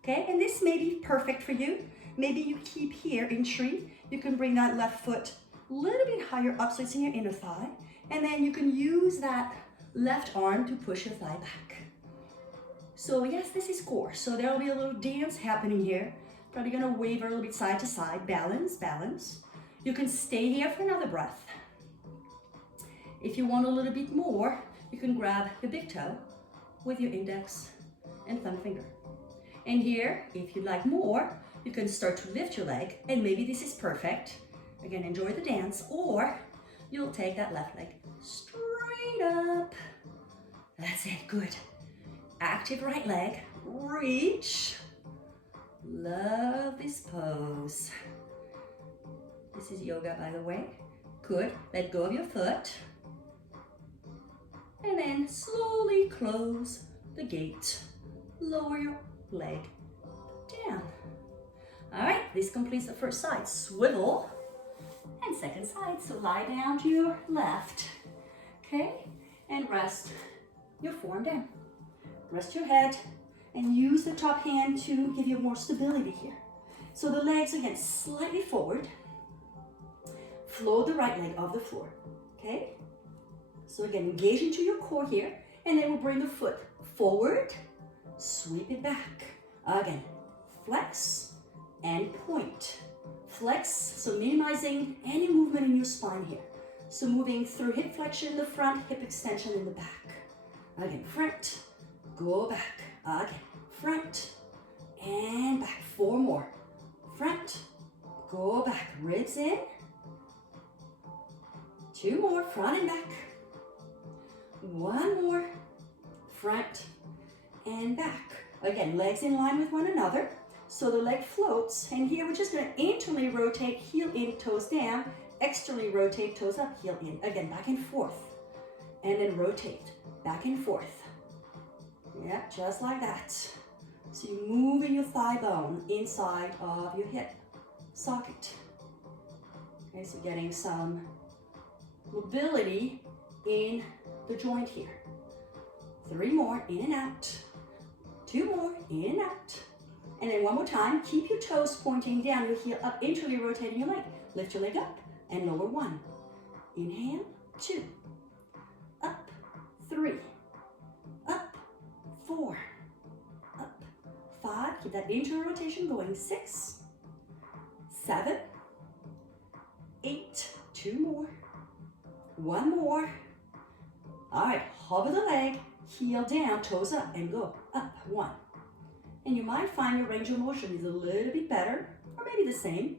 Okay, and this may be perfect for you. Maybe you keep here in tree. You can bring that left foot a little bit higher up so it's in your inner thigh. And then you can use that left arm to push your thigh back. So yes, this is core. So there'll be a little dance happening here. Probably gonna waver a little bit side to side. Balance, balance. You can stay here for another breath. If you want a little bit more, you can grab your big toe with your index and thumb finger. And here, if you'd like more, you can start to lift your leg, and maybe this is perfect. Again, enjoy the dance, or you'll take that left leg straight up. That's it, good. Active right leg, reach. Love this pose. This is yoga, by the way. Good, let go of your foot. And then slowly close the gate. Lower your leg down. All right, this completes the first side. Swivel. And second side, so lie down to your left. Okay, and rest your forearm down. Rest your head and use the top hand to give you more stability here. So the legs, again, slightly forward. Float the right leg off the floor, okay? So again, engage into your core here, and then we'll bring the foot forward, sweep it back. Again, flex and point. Flex, so minimizing any movement in your spine here. So moving through hip flexion in the front, hip extension in the back. Again, front, go back. Again, front and back. 4 more. Front, go back, ribs in. 2 more, front and back. 1 more, front and back. Again, legs in line with one another. So the leg floats, and here we're just going to internally rotate, heel in, toes down, externally rotate, toes up, heel in. Again, back and forth. And then rotate, back and forth. Yeah, just like that. So you're moving your thigh bone inside of your hip socket. Okay, so getting some mobility in the joint here. 3 more, in and out. 2 more, in and out. And then 1 more time, keep your toes pointing down, your heel up, internally rotating your leg. Lift your leg up and lower 1. Inhale, 2. Up, 3. Up, 4. Up, 5. Keep that internal rotation going. 6, 7, 8. 2 more. 1 more. All right, hover the leg, heel down, toes up, and go up. 1. And you might find your range of motion is a little bit better, or maybe the same.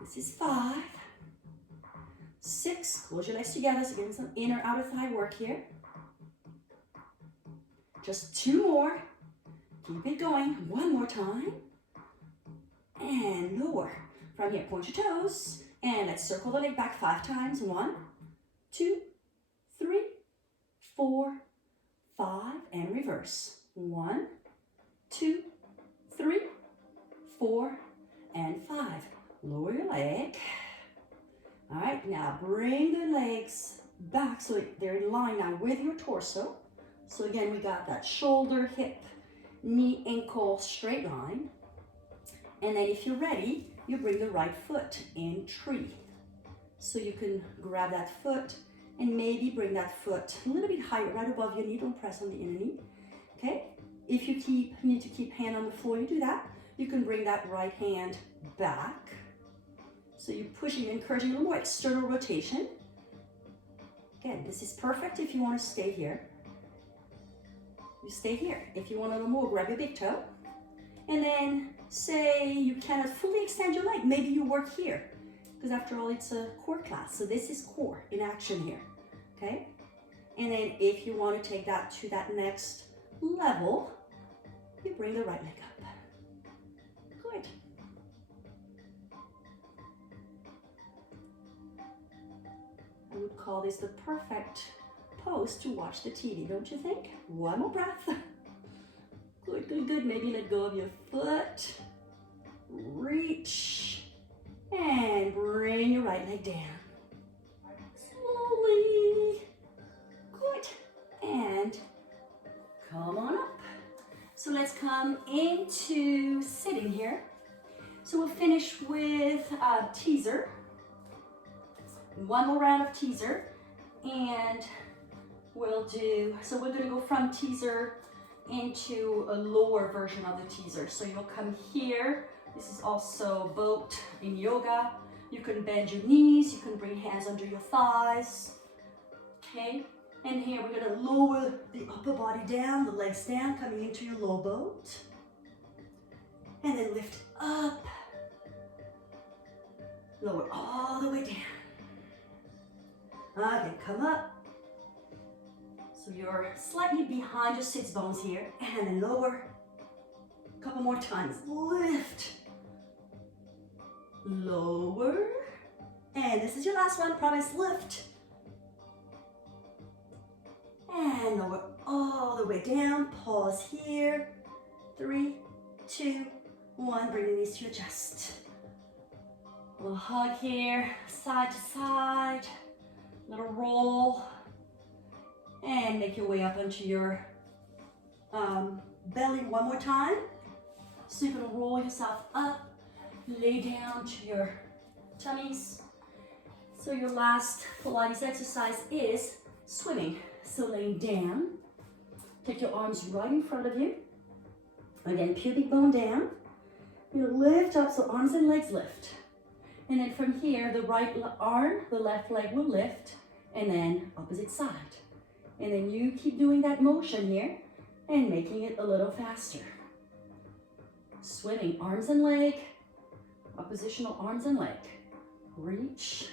This is 5. 6, close your legs together, so getting some inner outer thigh work here. Just 2 more. Keep it going. 1 more time. And lower. From here, point your toes. And let's circle the leg back 5 times. 1, 2, 3, 4, 5, and reverse. 1, 2, 3, 4, and 5. Lower your leg. All right, now bring the legs back so they're in line now with your torso. So again, we got that shoulder, hip, knee, ankle, straight line. And then if you're ready, you bring the right foot in tree. So you can grab that foot and maybe bring that foot a little bit higher, right above your knee. Don't press on the inner knee, okay? If you need to keep hand on the floor, you do that. You can bring that right hand back. So you're pushing, encouraging a little more external rotation. Again, this is perfect if you want to stay here. You stay here. If you want a little more, grab your big toe. And then say you cannot fully extend your leg. Maybe you work here, because after all, it's a core class. So this is core in action here, okay? And then if you want to take that to that next level, you bring the right leg up. Good. I would call this the perfect pose to watch the TV, don't you think? 1 more breath. Good, good, good. Maybe let go of your foot. Reach. And bring your right leg down. Slowly. Good. And come on up. So let's come into sitting here. So we'll finish with a teaser. 1 more round of teaser. And we'll do, so we're going to go from teaser into a lower version of the teaser. So you'll come here. This is also boat in yoga. You can bend your knees. You can bring hands under your thighs. Okay, and here we're gonna lower the upper body down, the legs down, coming into your low boat. And then lift up. Lower all the way down. Again, come up. So you're slightly behind your sits bones here. And then lower. A couple more times. Lift. Lower. And this is your last one. Promise. Lift. And lower all the way down. Pause here. 3, 2, 1. Bring the knees to your chest. Little hug here, side to side, little roll, and make your way up onto your belly one more time. So you're gonna roll yourself up, lay down to your tummies. So your last Pilates exercise is swimming. So laying down, take your arms right in front of you. Again, pubic bone down. You lift up, so arms and legs lift. And then from here, the right arm, the left leg will lift, and then opposite side. And then you keep doing that motion here and making it a little faster. Swimming, arms and leg, oppositional arms and leg. Reach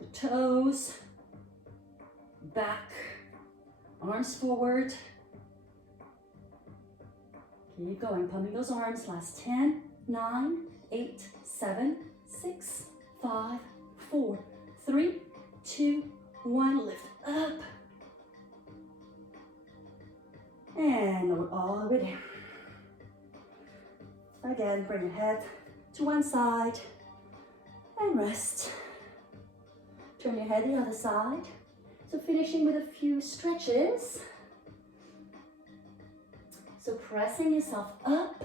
the toes, back, arms forward. Keep going, pumping those arms. Last 10, 9, 8, 7, 6, 5, 4, 3, 2, 1. Lift up. And lower all the way down. Again, bring your head to one side and rest. Turn your head the other side. So finishing with a few stretches. So pressing yourself up.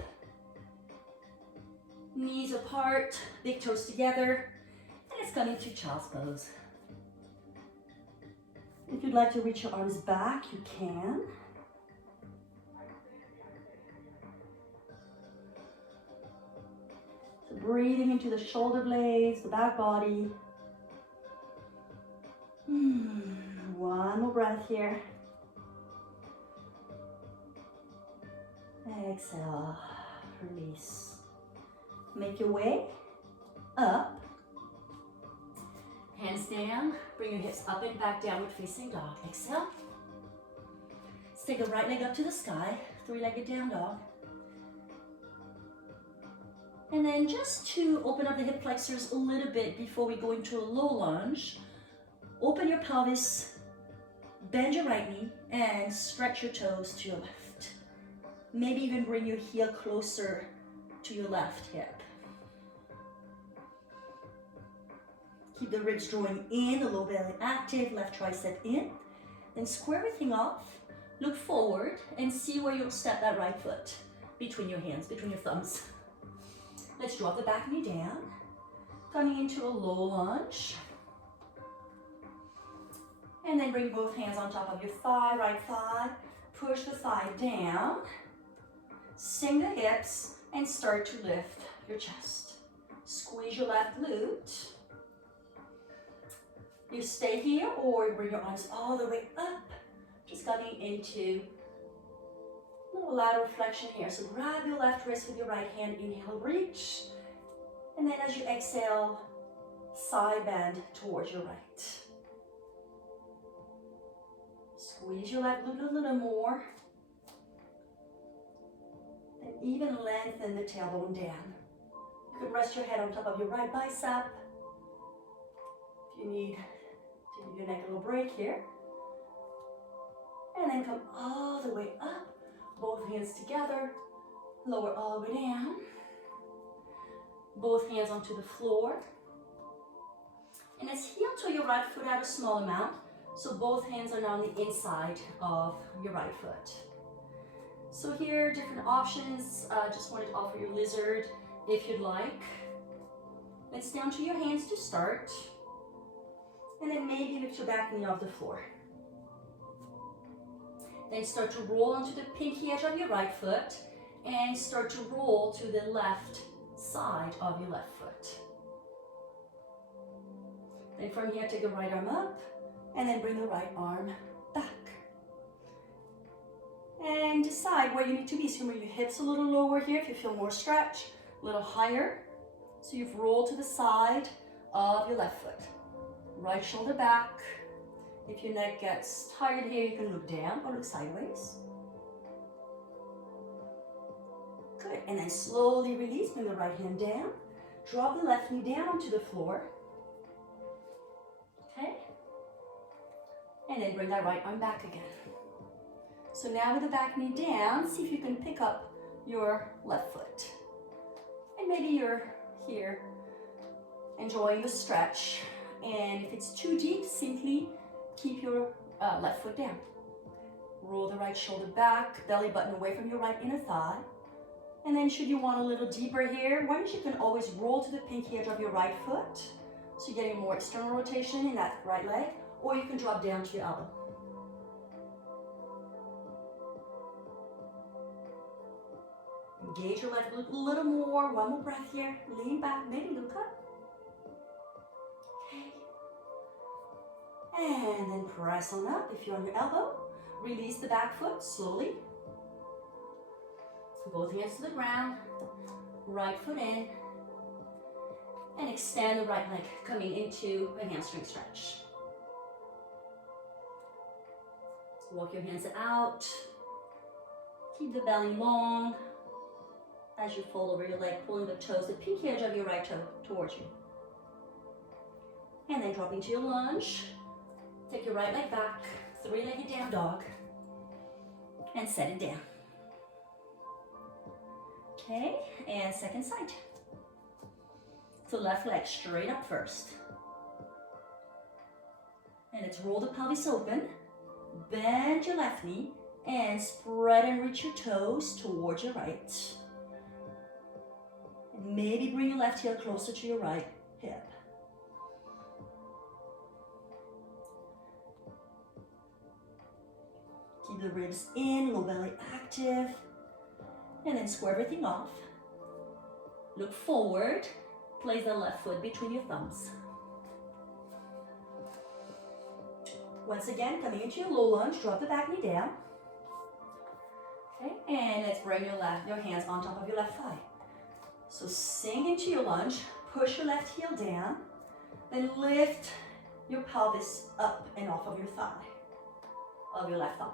Knees apart, big toes together, and it's coming to child's pose. If you'd like to reach your arms back, you can. So breathing into the shoulder blades, the back body. One more breath here. Exhale, release. Make your way up. Hands down. Bring your hips up and back, downward facing dog. Exhale. Let's take the right leg up to the sky. Three-legged down dog. And then just to open up the hip flexors a little bit before we go into a low lunge, open your pelvis, bend your right knee, and stretch your toes to your left. Maybe even bring your heel closer to your left hip. Keep the ribs drawing in, the low belly active, left tricep in. Then square everything off, look forward, and see where you'll step that right foot between your hands, between your thumbs. Let's drop the back knee down, coming into a low lunge. And then bring both hands on top of your thigh, right thigh. Push the thigh down, sink the hips, and start to lift your chest. Squeeze your left glute. You stay here or bring your arms all the way up. Just coming into a little lateral flexion here. So grab your left wrist with your right hand, inhale, reach. And then as you exhale, side bend towards your right. Squeeze your left glute a little more. And even lengthen the tailbone down. You can rest your head on top of your right bicep. If you need to give your neck a little break here. And then come all the way up. Both hands together. Lower all the way down. Both hands onto the floor. And let's heel to your right foot out a small amount. So both hands are now on the inside of your right foot. So here, different options. Just wanted to offer you lizard if you'd like. Let's down to your hands to start. And then maybe lift your back knee off the floor. Then start to roll onto the pinky edge of your right foot and start to roll to the left side of your left foot. Then from here, take the right arm up And then bring the right arm back. And decide where you need to be. So bring your hips a little lower here if you feel more stretch, a little higher. So you've rolled to the side of your left foot. Right shoulder back. If your neck gets tired here, you can look down or look sideways. Good, and then slowly release, bring the right hand down. Drop the left knee down onto the floor. Okay? And then bring that right arm back again. So now with the back knee down, see if you can pick up your left foot. And maybe you're here enjoying the stretch. And if it's too deep, simply keep your left foot down. Roll the right shoulder back, belly button away from your right inner thigh. And then should you want a little deeper here, one is you can always roll to the pinky edge of your right foot. So you're getting more external rotation in that right leg, or you can drop down to your elbow. Engage your left glute a little more, one more breath here. Lean back, maybe look up. Okay. And then press on up. If you're on your elbow, release the back foot slowly. Both hands to the ground, right foot in, and extend the right leg, coming into a hamstring stretch. Walk your hands out, keep the belly long as you fold over your leg, pulling the toes, the pinky edge of your right toe towards you. And then drop into your lunge, take your right leg back, three-legged down dog, and set it down. Okay, and second side. So left leg straight up first. And let's roll the pelvis open. Bend your left knee and spread and reach your toes towards your right. And maybe bring your left heel closer to your right hip. Keep the ribs in, low belly active. And then square everything off. Look forward. Place the left foot between your thumbs. Once again, coming into your low lunge, drop the back knee down. Okay, and let's bring your hands on top of your left thigh. So sink into your lunge, push your left heel down, then lift your pelvis up and off of your thigh, of your left thigh.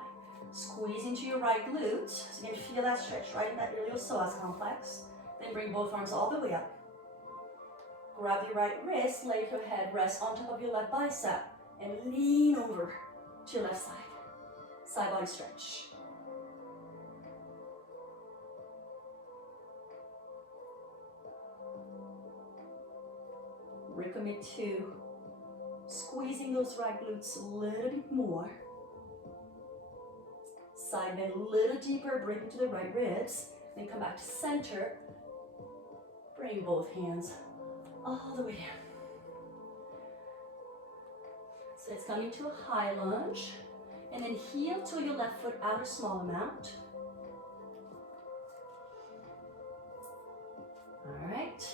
Squeeze into your right glute, so you can feel that stretch right in that iliopsoas complex. Then bring both arms all the way up. Grab your right wrist, let your head rest on top of your left bicep, and lean over to your left side. Side body stretch. Recommit to squeezing those right glutes a little bit more. Side bend a little deeper, break into the right ribs, then come back to center. Bring both hands all the way down. So it's coming to a high lunge, and then heel to your left foot out a small amount. All right,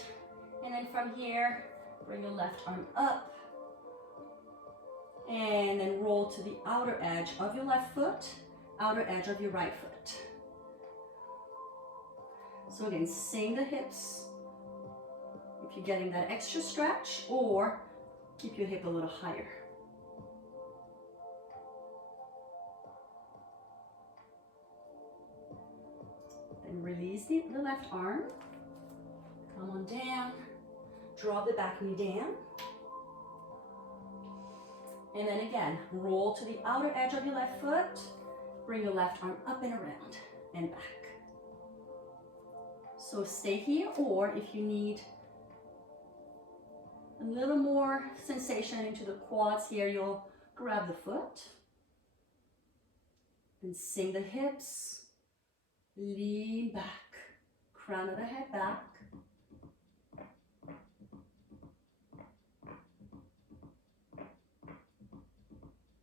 and then from here, bring your left arm up, and then roll to the outer edge of your left foot, outer edge of your right foot. So again, sink the hips if you're getting that extra stretch, or keep your hip a little higher. Then release the left arm, come on down, drop the back knee down, and then again, roll to the outer edge of your left foot, bring your left arm up and around and back. So stay here, or if you need a little more sensation into the quads here, you'll grab the foot and sink the hips, lean back, crown of the head back.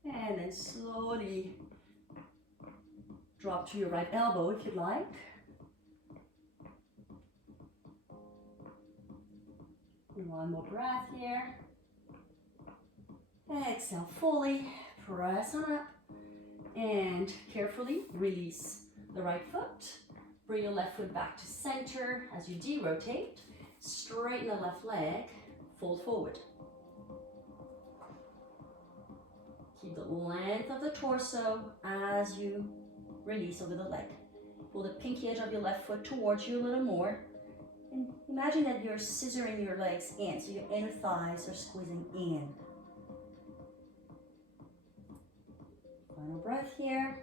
And then slowly drop to your right elbow if you'd like. One more breath here. Exhale fully, press on up, and carefully release the right foot. Bring your left foot back to center as you de-rotate. Straighten the left leg, fold forward. Keep the length of the torso as you release over the leg. Pull the pinky edge of your left foot towards you a little more. And imagine that you're scissoring your legs in, so your inner thighs are squeezing in. Final breath here.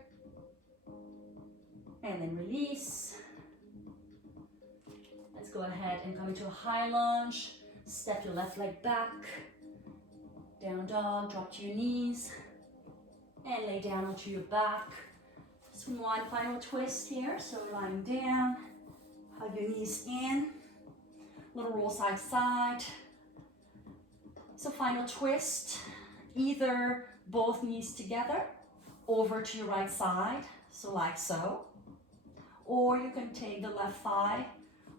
And then release. Let's go ahead and come into a high lunge. Step your left leg back. Down dog, drop to your knees. And lay down onto your back. Just one final twist here. So lying down, hug your knees in. Little roll side to side. So final twist. Either both knees together, over to your right side. So like so. Or you can take the left thigh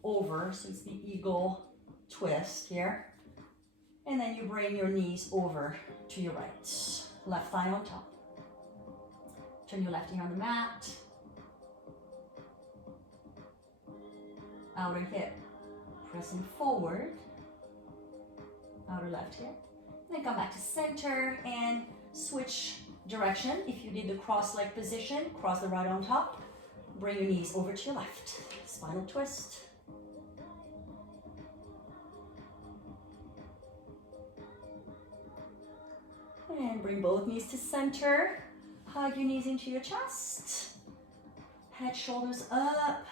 over, so it's the eagle twist here. And then you bring your knees over to your right. Left thigh on top. Turn your left ear on the mat. Outer hip pressing forward. Outer left hip. Then come back to center and switch direction. If you did the cross leg position, cross the right on top. Bring your knees over to your left. Spinal twist. And bring both knees to center. Hug your knees into your chest. Head, shoulders up.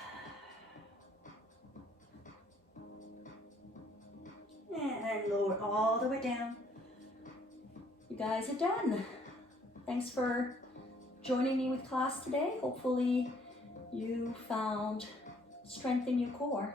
And lower all the way down. You guys are done. Thanks for joining me with class today. Hopefully you found strength in your core.